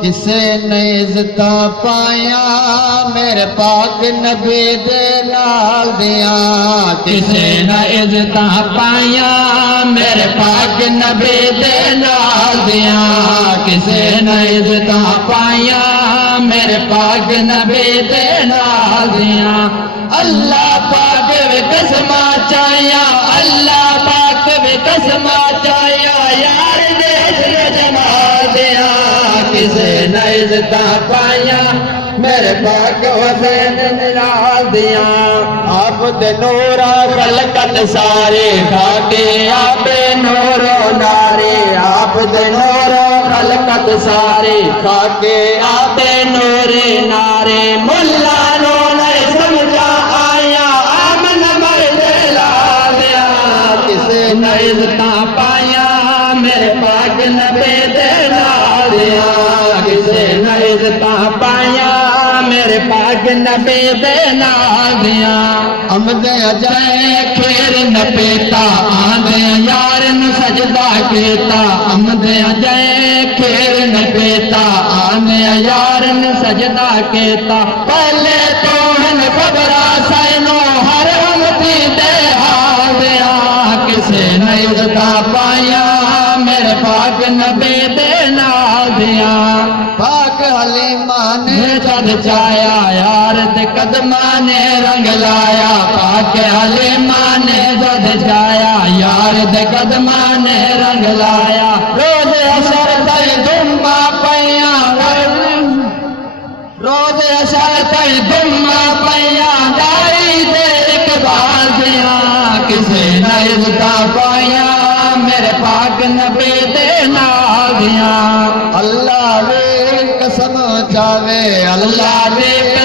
کسے نے عزت پایا میرے پاک نبی دے نال دیاں کسے نے عزت پایا میرے پاک نبی دے نال دیاں کسے نے عزت پایا میرے پاک نبی دے نال دیاں اللہ پاک وے قسمہ چاہیا اللہ پاک وے قسمہ چاہیا یار دے جمال دیاں کسے نے عزت پایا میرے پاک حسین نال دیاں آپ دے نورا خلقت سارے خاکے آپ نور نارے آپ دے نورا خلقت سارے خاکے آپ نور نارے ملا نو نہیں سمجھا آیا آمن مرد لا دیا کسے نے عزت پایا میرے پاک نبی دے نال دیا کسے نے عزت پایا میرے پاک نبی دے نال دیا امدے جائے کھیر نہ پیتا آندے یار نو سجدہ کیتا امدے جائے کھیر نہ پیتا آندے یار نو سجدہ کیتا پہلے تو ہن خبرہ سائنو ہر امتی دے آدیا کسے نے عزت پایا میرے پاک نبی دے نال دیا پاک حلیمہ نے جد چایا یار دے قدمہ نے رنگ لایا پاک حلیمہ نے جد چایا یار دے قدمہ نے رنگ لایا روز اثر تئی دمبا پیا روز اثر تئی دمبا پیا دائی دے اقبال دیا کسے نے عزت پایا میرے پاک نبی دے نال دیا اللہ وے قسم چاوے اللہ دے